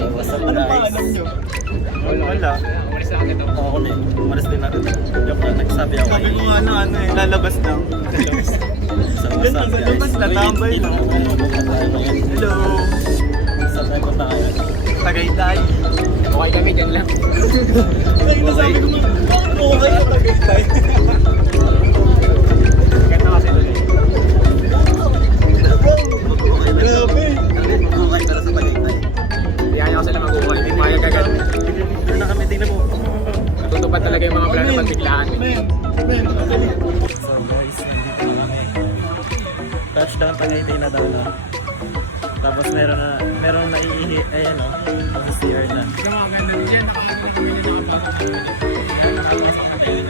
So, what's up Ano pa guys? alam nyo? Wala. Umalis na ako ito. Ako din. Umalis din natin. Joke lang. Nagsabi ako Sabi ko nga ano eh, lalabas lang. So, what's up guys? Labas na, tambay lang. Hello! Sa tempo tayo. Tagaytay. Okay kami, dyan lang. Ay, nasabi ko nga, bakit okay sa Tagaytay? Ganda kasi tuloy. Grabe! Nandito makakay tara sa Tagaytay. Biyaya ko sila mag-uwi. Hindi mayag agad. Doon na kami. Tingnan mo. Tutupad talaga yung mga plano pag biglaan. Men, So guys, nandito na kami. Touchdown Tagaytay na daw na. Tapos meron na iihi. Ayan o. Tapos CR na. Ikaw mga ganda din yan. Nakapasok na tayo.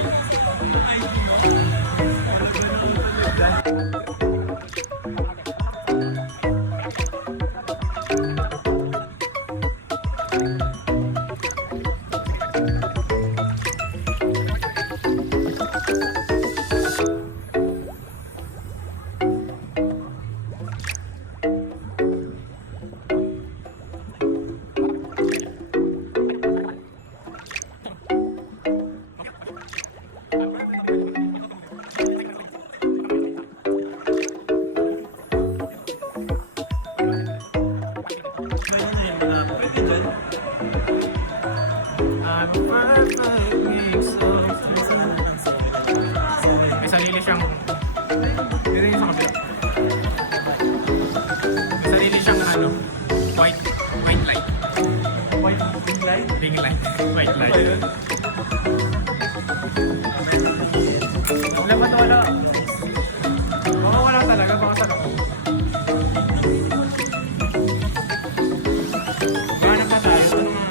May sarili siyang... Dito yung sa kabila. May sarili siyang ano, white light. white light? Ring light. White light. Wala ba ito? Wala. Baka wala talaga. Baka sa loob. Ganap na tayo. Ano nga?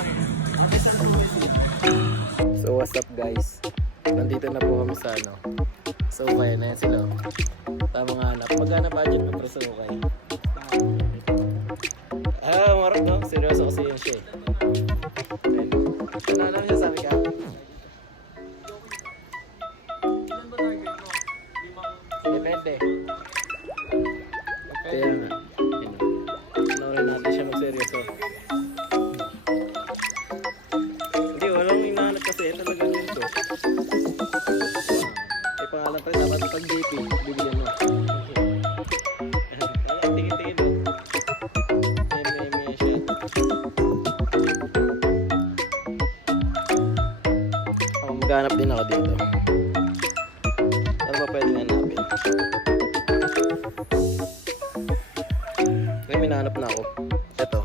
So what's up guys? Nandito na po kami sa ano. So kaya na yan sila. Tama nga hanap. Magkano budget mo para sa ukay? Marot no? Seryoso kasi yun siya eh. Ano naman siya sabi ka? Depende. Kaya nga. Panoorin natin siya magseryoso. Hindi, walang hinahanap kasi. Talagang yun to. May pangalan pa rin. Dapat pag JP, bibigyan mo. Ayan, tingin-tingin mo. May siya. Ako maghanap din ako dito. Ano ba pwedeng hanapin? May hinahanap na ako. Ito.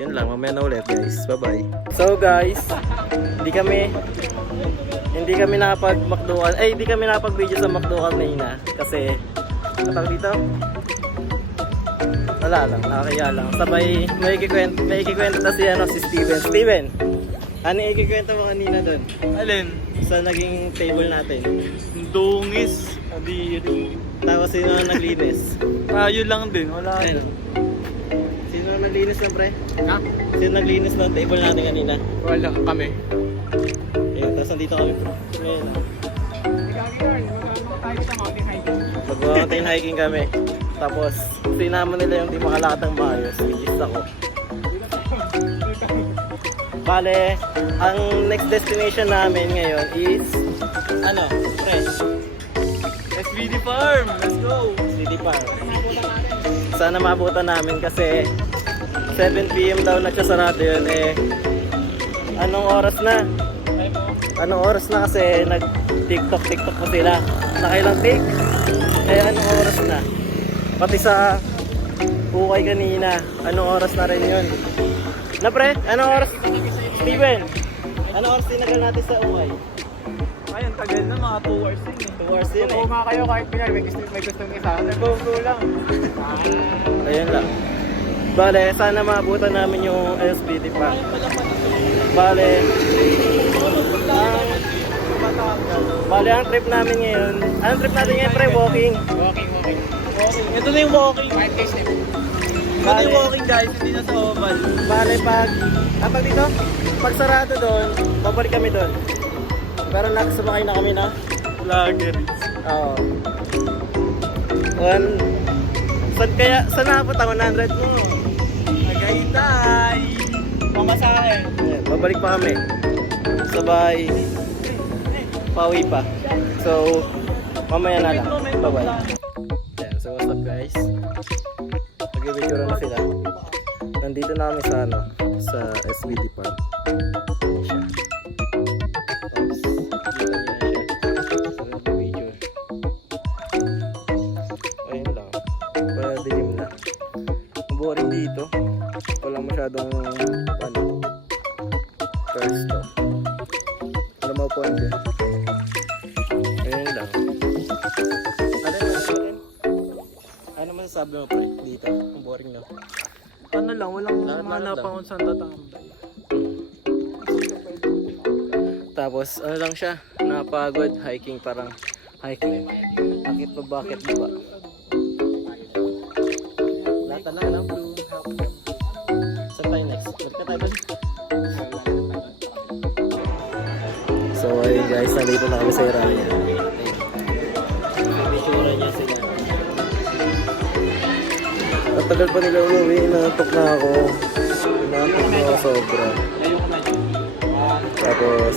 Yun lang, mamaya na ulit guys. Bye-bye. So guys, hindi kami nakapag-McDo. Hindi kami nakapag-video sa McDo kanina kasi katawag dito. Wala lang, nakakaya lang. Sabay may ikikwento na si Steven. Steven, ano ikikwento mo kanina doon? Alin? Sa naging table natin. Dungis. Adiri. Tapos sino ang naglinis? Tayo lang din, wala Ayun. na. Sino ang naglinis na pre? Ha? Sino naglinis ng table natin kanina? Wala kami. Ayun, tapos nandito kami bro. Ngayon lang. Mag-mountain hiking kami. Tapos, tinama nila yung di makalakad ng maayos. Bigis ako. Bale, ang next destination namin ngayon is ano, pre? SVD Farm, let's go! City Park. Sana mabutan namin kasi 7 PM daw na siya sarado yun eh. Anong oras na? Anong oras na kasi nag-TikTok pa sila. Nakailang take? Eh anong oras na? Pati sa Ukay kanina, anong oras na rin yun? Na pre? Anong oras? Steven, anong oras tinagal natin sa Ukay? Ayun, tagal na, mga 2 hours din eh. 2 hours din Oo eh. nga kayo kahit pinyari may gustong isa. Nag-go lang. Ayun lang. Bale, sana maabutan namin yung SBD pa. Bale, ang trip namin ngayon. Anong trip natin ngayon pre? Walking. Walking. Ito na yung walking. 5 days na. Pati walking guys, hindi na sa oval. Bale, pag dito, pag sarado doon, babalik kami doon. Pero nakasabakay na kami na. Vlogger. Oo. Saan napunta 100 mo? Tagaytay. Mamasahe. Ayan, babalik pa kami. Sabay, pauwi pa. So, mamaya na lang. Bye-bye. Ayan, so what's up guys? Nag-video na sila. Nandito na kami sa sa SBD Park. Ayan siya. Tapos, dito niya siya. Sa video. Ayun lang. Padilim na. Boring dito. Walang masyadong pwesto. Wala mo po hindi. Ayun lang. Ano masasabi mo pre dito? Ang boring na. Ano lang, walang Lahat hanap lang. akong saan tatambay. Tapos ano lang siya, napagod, hiking, parang hiking. Akit pa bakit ba? Lahat na lang, blue. Saan tayo next? Balik na tayo doon. So ayun guys, nandito na kami sa Irania. Picture niya sila. Ang tagal pa nila umuwi, inaantok na ako. Inaantok na ako sobra. Tapos,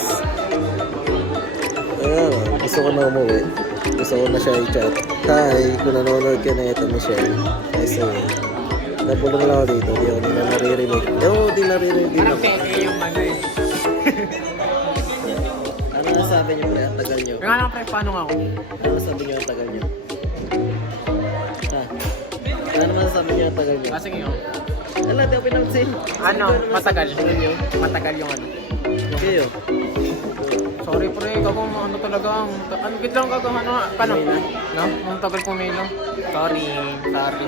ayun, gusto ko na umuwi. Gusto ko na siya i-chat. Hi, kung nanonood ka na ito, Michelle. I say, nabulong lang ako dito. Di ako nila naririnig. Ewan ko, di naririnig din ako. yung ano eh. Ano nasabi niyo pre? Ang tagal niyo. Kaya lang pre, paano nga ako? Ano nasabi niyo ang tagal niyo? Ha? Ano masasabi niyo ang tagal niyo? Kasi ngayon, Ala, di ako pinansin. ano, matagal. Tagal niyo? Matagal yung ano. Kayo? Sorry pre, gagawin mo ano talaga. Ano git lang gagawin ano, paano? Pumila? No? Ang tagal pumilo. Sorry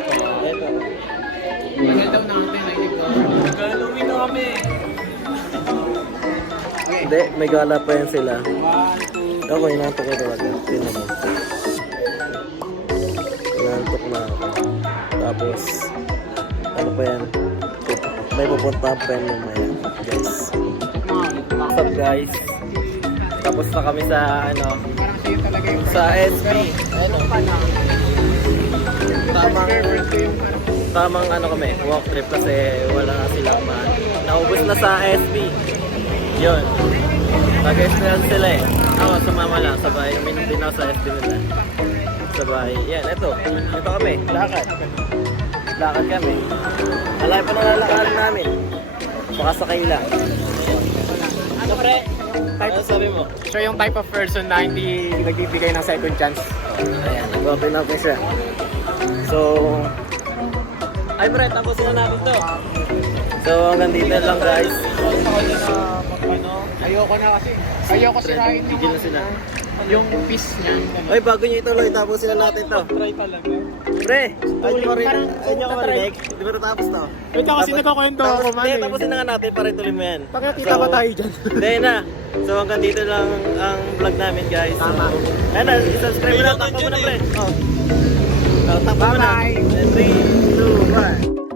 po. Eto. Tagal daw natin, naisip ko. Nag-Halloween na kami. Hindi, may gala pa yan sila. 1, 2, Ako, inantok ko talaga. Tingnan mo. Inantok na ako. Tapos, ano pa yan? May pupuntahan pa yan mamaya, guys. What's up, guys? Tapos na kami sa, parang sa'yo talaga yung sa SB. Ano? Tamang kami, walk trip kasi wala na silang man. Naubos na sa SB. Yun. Nag-SB na sila eh. Ako, sumama lang. Sabay, uminom din ako sa SB nila. Sabay, yan, eto. Ito kami, lakad. Lakad kami. Alay pa na lalakaran namin. Pakasakay lang. Ano pre? Ano sabi mo? So yung type of person na hindi nagbibigay ng second chance. Ayan, nag-open up na siya. So, ay pre, tapos na natin to. So, hanggang dito lang guys. Ayoko na kasi. Ayoko sirain yung, Tigil na sila. yung piece niya. Ay, bago nyo ituloy, tapos na natin to. Try talaga. Pre, ayun nyo ka marinig. Di ba natapos to? Wait lang kasi nagkakwento ako man eh. Tapusin na nga natin para ituloy mo yan. Pagkakita ba tayo dyan? Hindi na. So, hanggang dito lang ang vlog namin guys. Tama. Ayun na, subscribe mo na. Takpo mo na pre. Oh. Takpo mo na. Bye-bye. 3, 2, 1.